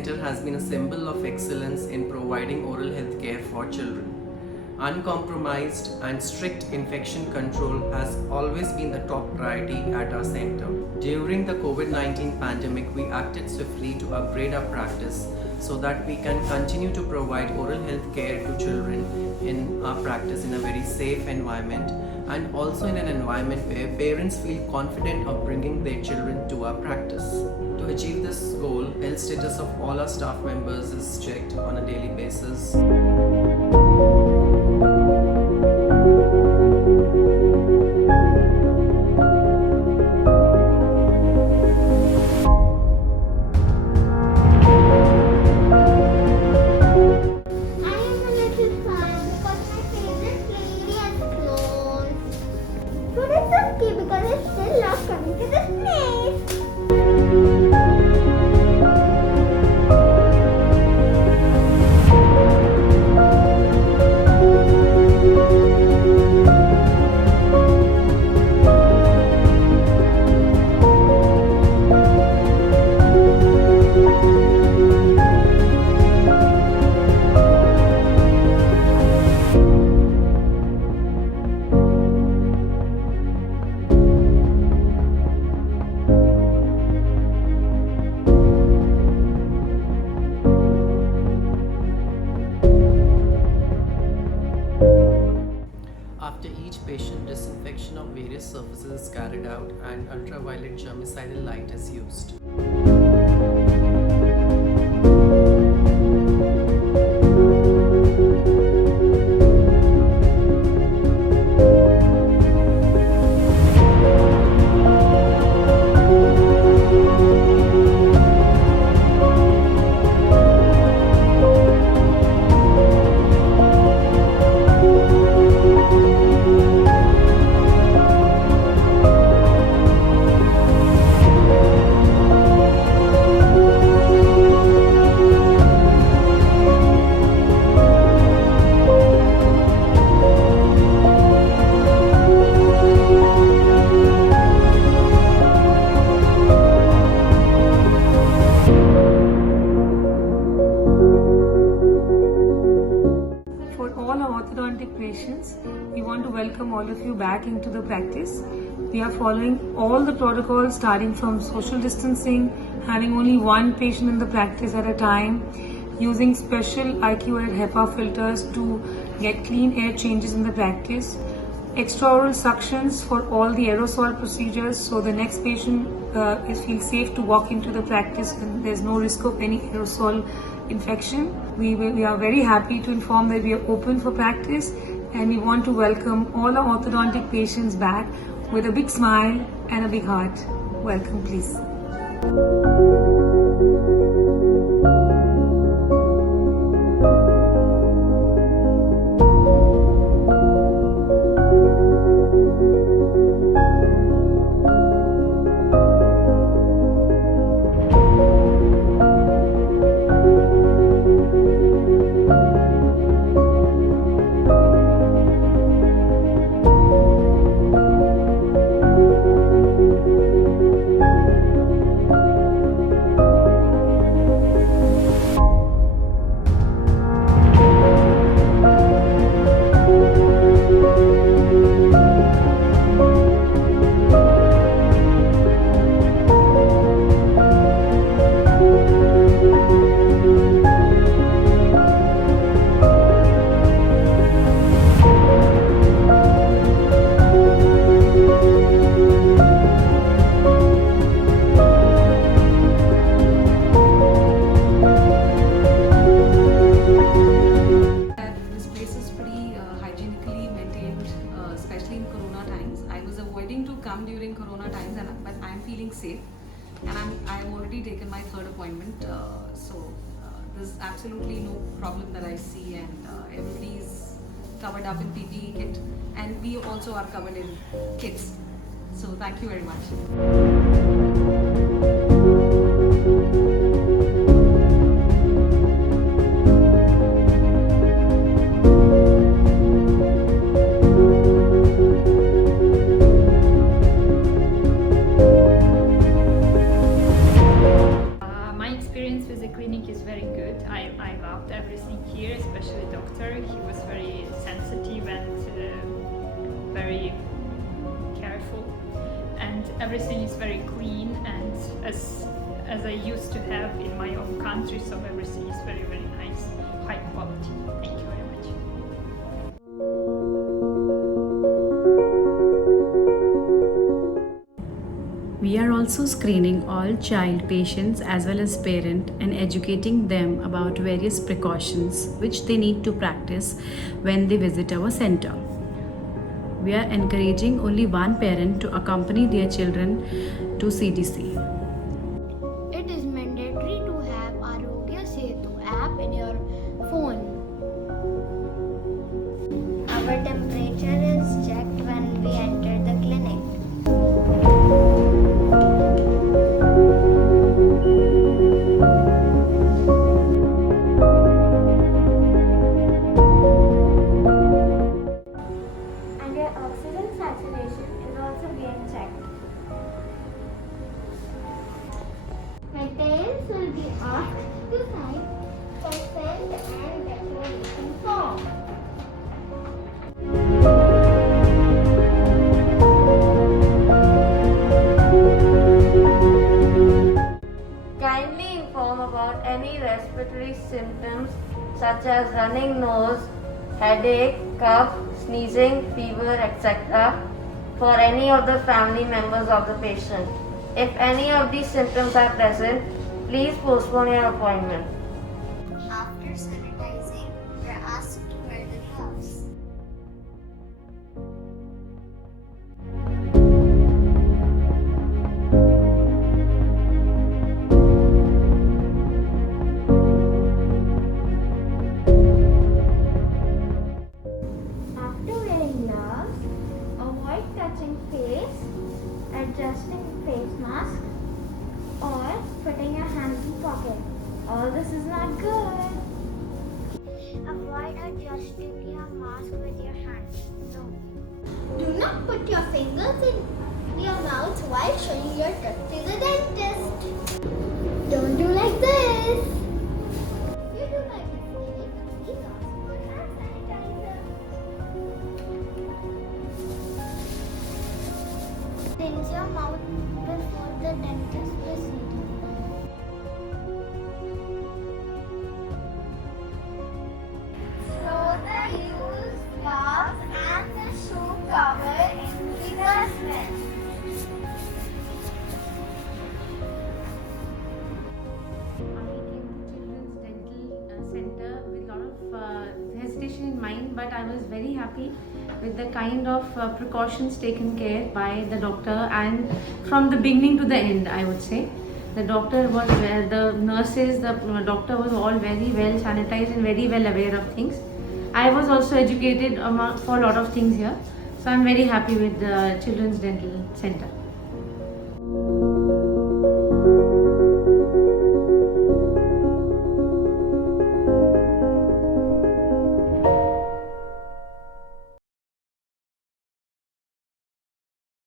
center has been a symbol of excellence in providing oral health care for children. Uncompromised and strict infection control has always been the top priority at our center. During the COVID-19 pandemic, we acted swiftly to upgrade our practice so that we can continue to provide oral health care to children in our practice in a very safe environment, and also in an environment where parents feel confident of bringing their children to our practice. To achieve this goal, health status of all our staff members is checked on a daily basis. Because I still love coming to this place. After each patient, disinfection of various surfaces is carried out and ultraviolet germicidal light is used. Orthodontic patients, we want to welcome all of you back into the practice. We are following all the protocols, starting from social distancing, having only one patient in the practice at a time, using special IQ-aid HEPA filters to get clean air changes in the practice, extraoral suctions for all the aerosol procedures, so the next patient feels safe to walk into the practice and there's no risk of any aerosol infection. We are very happy to inform that we are open for practice, and we want to welcome all our orthodontic patients back with a big smile and a big heart. Welcome, please. Come during Corona times, but I'm feeling safe, and I've already taken my third appointment. So there's absolutely no problem that I see, and everybody's covered up in PPE kit, and we also are covered in kits. So thank you very much. My experience with the clinic is everything is very clean and as I used to have in my own country, so everything is very, very nice, high quality. Thank you very much. We are also screening all child patients as well as parent and educating them about various precautions which they need to practice when they visit our center. We are encouraging only one parent to accompany their children to CDC. It is mandatory to have Arogya Setu app in your phone. Our temperature is checked when we enter the clinic. And your oxygen saturation is also being checked. My parents will be asked to sign consent and declaration form. Kindly inform about any respiratory symptoms such as running nose, headache, cough, sneezing, fever, etc. for any of the family members of the patient. If any of these symptoms are present, please postpone your appointment. After sanitizing, we are asked to wear the gloves. After wearing gloves, avoid touching face, adjusting face mask, or putting your hands in pocket. All this is not good. Avoid adjusting your mask with your hands. No. Do not put your fingers in your mouth while showing your teeth to the dentist. Don't do like this. You do by mistake, please ask for hand sanitizer. Rinse your mouth before the dentist procedure. Throw the used gloves and the shoe cover into the dustbin. I came to Children's Dental Center with a lot of hesitation in mind, but I was very happy with the kind of precautions taken care by the doctor, and from the beginning to the end, I would say. The doctor was well, the nurses, the doctor was all very well sanitized and very well aware of things. I was also educated for a lot of things here, so I'm very happy with the Children's Dental Center.